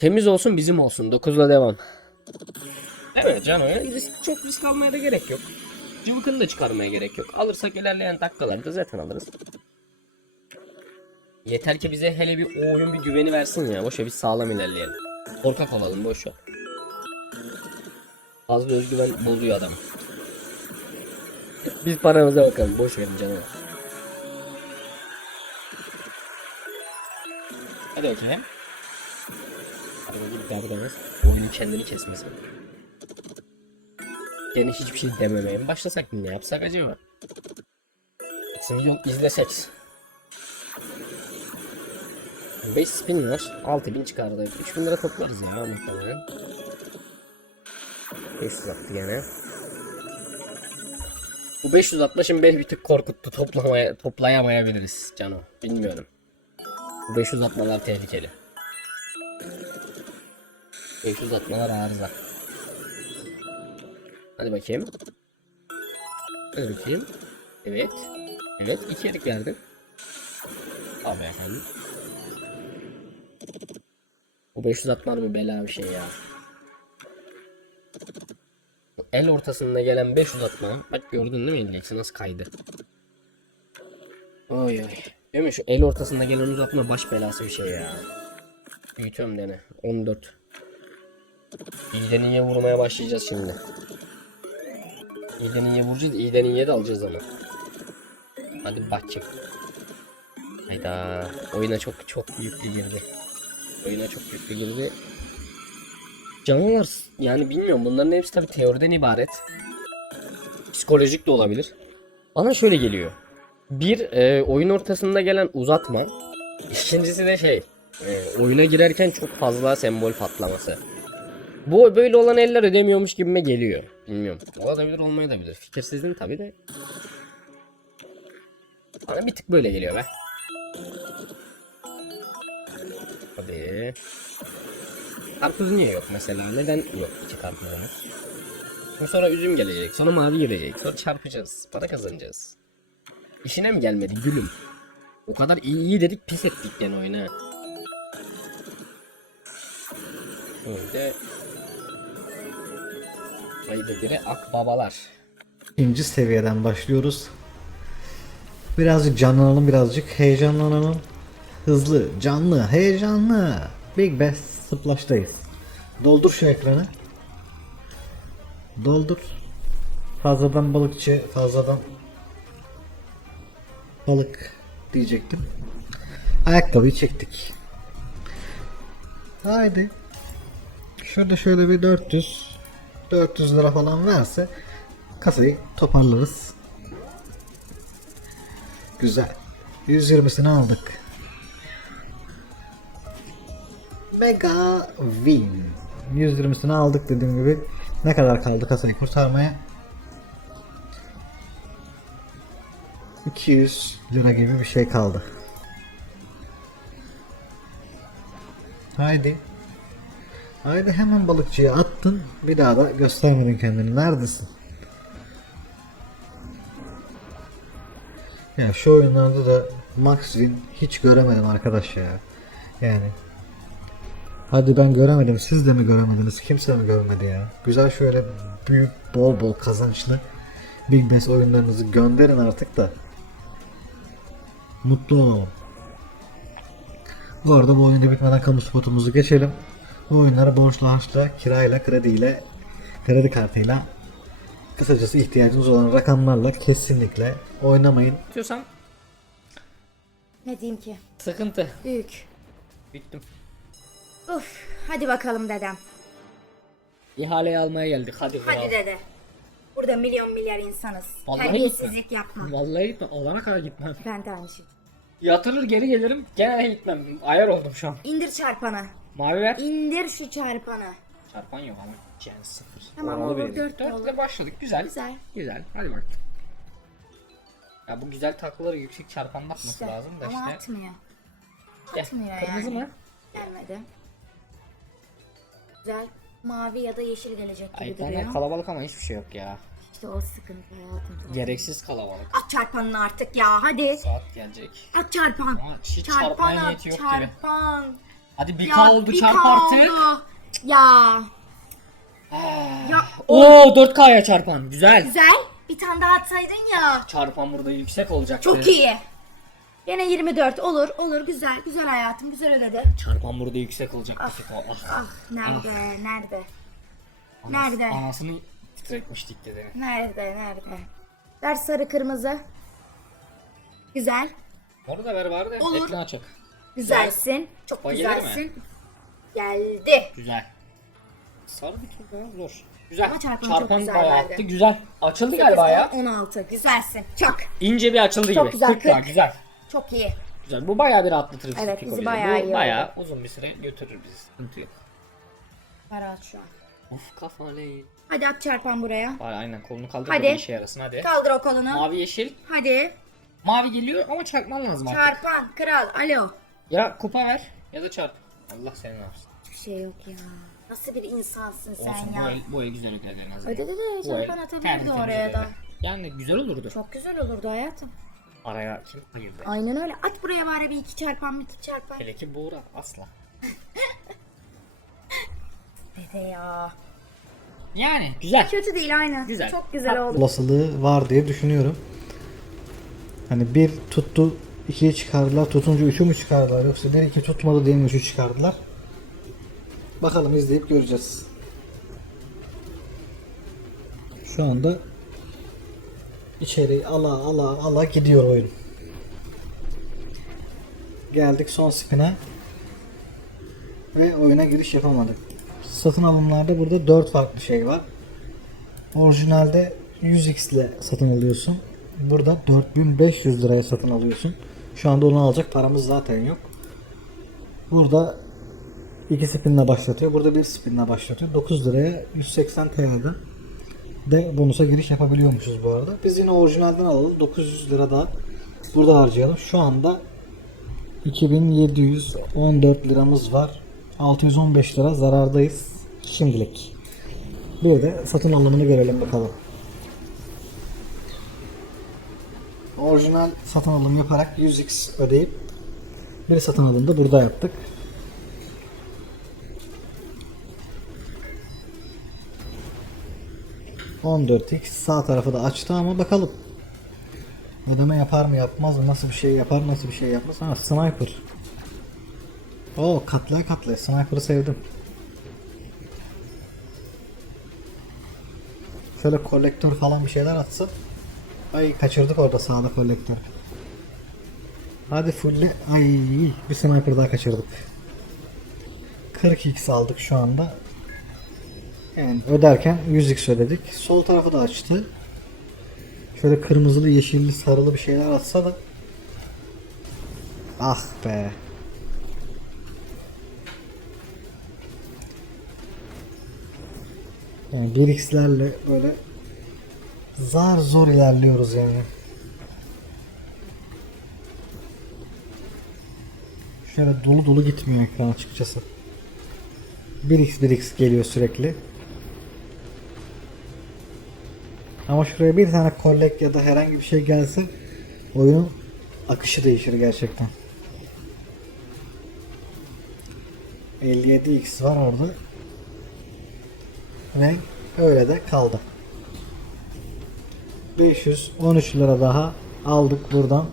Temiz olsun bizim olsun. 9'la devam. Evet Cano ya risk, çok risk almaya da gerek yok. Cıvıkını da çıkarmaya gerek yok. Alırsak ilerleyen dakikalarda zaten alırız. Yeter ki bize hele bir o oyun bir güveni versin ya. Boşa bir sağlam ilerleyelim. Korkak olalım boş ver. Fazla özgüven bozuyor adam. Biz paramıza bakalım. Boş verin canım. Hadi bakayım. Davranız. Oyunun kendini kesmesin. Gene hiçbir şey dememeye mi başlasak ne yapsak acaba? Şimdi yol izlesek. 5 spin var. 6000 çıkardı. 3000 lira toplarız ya muhtemelen. 500 attı gene. Bu 560 şimdi beni bir tık korkuttu. Toplamaya, toplayamayabiliriz Cano. Bilmiyorum. Bu 500 atmalar tehlikeli. 500 atmalar arıza. Hadi bakayım. Hadi bakayım. Evet. Evet. iki yedik verdim. Abi efendim. Bu 500 atmalar bir bela bir şey ya. El ortasında gelen 500 atma. Bak gördün değil mi indeksi nasıl kaydı? Oy oy. Değil mi şu el ortasında gelen uzatma baş belası bir şey ya. Büyütüyorum dene. 14. İyiden iyiye vurmaya başlayacağız şimdi. İyiden iyiye vuracağız. İyiden iyiye de alacağız ama. Hadi bakayım. Hayda. Oyuna çok çok yüklü girdi. Oyuna çok yüklü girdi. Canavar yani bilmiyorum bunların hepsi tabi teoriden ibaret. Psikolojik de olabilir. Bana şöyle geliyor. Bir e, oyun ortasında gelen uzatma. İkincisi de şey. e, oyuna girerken çok fazla sembol patlaması. Bu böyle olan eller ödemiyormuş gibime geliyor. Bilmiyorum. Olabilir olmayabilir. Fikirsizliğim tabi de. Bana bir tık böyle geliyor be. Hadi. Karpuz niye yok mesela? Neden yok? Şimdi sonra üzüm gelecek, sonra mavi gelecek, sonra çarpacağız, para kazanacağız. İşine mi gelmedi gülüm? O kadar iyi, iyi dedik pis ettik gene oyuna. Böyle Ayda biri akbabalar. İkinci seviyeden başlıyoruz. Birazcık canlanalım, birazcık heyecanlanalım. Hızlı, canlı, heyecanlı. Big Bass Splash'tayız. Doldur şu ekranı. Doldur. Fazladan balıkçı, fazladan balık diyecektim. Ayakkabıyı çektik. Haydi. Şurada şöyle bir 400 400 lira falan verse kasayı toparlarız. Güzel. 120'sini aldık. Mega win. 120'sini aldık dediğim gibi. Ne kadar kaldı kasayı kurtarmaya? 200 lira gibi bir şey kaldı. Haydi. Haydi hemen balıkçıya attın. Bir daha da göstermedin kendini. Neredesin? Ya şu oyunlarda da Max Win hiç göremedim arkadaş ya. Yani. Hadi ben göremedim. Siz de mi göremediniz? Kimse mi görmedi ya? Güzel şöyle büyük bol bol kazançlı Big Bass oyunlarınızı gönderin artık da. Mutlu olalım. Bu arada bu oyunda bitmeden kamu spotumuzu geçelim. Bu oyunları borçla, harçla, kirayla, krediyle, kredi kartıyla kısacası ihtiyacınız olan rakamlarla kesinlikle oynamayın. Diyorsam Ne diyeyim ki? sıkıntı. Büyük. Bittim. Uf, hadi bakalım dedem. İhaleyi almaya geldik. Hadi kral. Hadi dede. Burada milyon milyar insanız. Vallahi Terbiyesizlik yapma. Vallahi gitmem. Olana kadar gitmem. Ben de aynı şey. Yatırır geri gelirim. Gene gitmem. Ayar oldum şu an. İndir çarpanı. Mavi ver. İndir şu çarpanı. Çarpan yok ama. Sıfır. Tamam, Oralı olur, dört Dörtle olur. başladık. Güzel. Güzel. Güzel. Hadi bak. Ya bu güzel takıları yüksek çarpan atması İşte. lazım da Ama işte. atmıyor. Gel. atmıyor Kırmızı yani. mı? Gelmedi. Güzel. Mavi ya da yeşil gelecek gibi Ay duruyor. kalabalık ama hiçbir şey yok ya. İşte o sıkıntı hayatım. Gereksiz kalabalık. At çarpanını artık ya hadi. Saat gelecek. At çarpan. Ama hiç Çarpan çarpmaya at niyeti yok gibi. Hadi bir K oldu bir çarp K artık. oldu. Ya. ya Oo 4K'ya çarpan. Güzel. güzel. Bir tane daha atsaydın ya. Çarpan burada yüksek olacak. Çok iyi. Yine 24 olur olur güzel güzel hayatım güzel ödedi. Çarpan burada yüksek olacak. o. Ah. Ah nerede nerede Anası- nerede? Anasını titretmiştik dedi. nerede nerede. Ver sarı kırmızı. Güzel. Onu da ver bari de. Olur. Ekran açık. Güzelsin. Çok gelir mi? güzelsin. Geldi. Güzel. Sarı bir tur daha zor. Güzel. Ama çarpan çok çarpan güzel bayağı verdi. attı. Güzel. Açıldı galiba ya. 16. Güzelsin. Çok. İnce bir açıldı Çok gibi. güzel, 40 daha kırk. güzel. Çok iyi. Güzel. Bu bayağı bir rahatlatır bizi. Evet, bizi bayağı Bu iyi bayağı uzun bir süre götürür bizi. Sıkıntı yok. Ver aç şu an. Of kafalı. Hadi at çarpan buraya. Bari aynen kolunu kaldır Hadi. da bir işe yarasın hadi. Kaldır o kolunu. Mavi yeşil. Hadi. Mavi geliyor ama çarpman lazım artık. Çarpan. Kral. Alo. Ya kupa ver ya da çarp. Allah seni ne yapsın. Hiçbir şey yok ya. Nasıl bir insansın sen Olsun bu ya. el, bu el güzel ödedi en azından. Ödedi de Bu el çarpan atabilirdi tertemiz oraya da. Yani güzel olurdu. Çok güzel olurdu hayatım. Araya kim hayırdı? Aynen öyle. At buraya bari bir iki çarpan bir iki çarpan. Hele ki Buğra asla. Dede ya. Yani güzel. Kötü değil aynen. Güzel. Çok güzel oldu. Olasılığı var diye düşünüyorum. Hani bir tuttu, ikiyi çıkardılar, tutunca üçü mü çıkardılar yoksa bir iki tutmadı diye mi üçü çıkardılar? Bakalım izleyip göreceğiz. Şu anda içeri ala ala ala gidiyor oyun. Geldik son spine ve oyuna giriş yapamadık. Satın alımlarda burada 4 farklı şey var. Orijinalde 100x ile satın alıyorsun. Burada 4500 liraya satın alıyorsun. Şu anda onu alacak paramız zaten yok. Burada 2 spinle başlatıyor. Burada 1 spinle başlatıyor. 9 liraya 180 TL'den de bonusa giriş yapabiliyormuşuz bu arada. Biz yine orijinalden alalım. 900 lira daha burada harcayalım. Şu anda 2714 liramız var. 615 lira zarardayız şimdilik. Bir de satın alımını görelim bakalım. Orijinal satın alım yaparak 100x ödeyip bir satın alım da burada yaptık. ...14x sağ tarafı da açtı ama bakalım. Ödeme yapar mı yapmaz mı? Nasıl bir şey yapar nasıl bir şey yapmaz? Ha sniper. Oo katlaya katlaya sniper'ı sevdim. Şöyle kolektör falan bir şeyler atsın. Ay kaçırdık orada sağda kolektör. Hadi fulle. Ay bir sniper daha kaçırdık. 40x aldık şu anda. Yani öderken 100x ödedik. Sol tarafı da açtı. Şöyle kırmızılı, yeşilli, sarılı bir şeyler atsa da. Ah be. Yani 1x'lerle böyle zar zor ilerliyoruz yani. Şöyle dolu dolu gitmiyor ekran açıkçası. 1x 1x geliyor sürekli. Ama şuraya bir tane collect ya da herhangi bir şey gelse oyunun akışı değişir gerçekten. 57x var orada. Ve öyle de kaldı. 513 lira daha aldık buradan.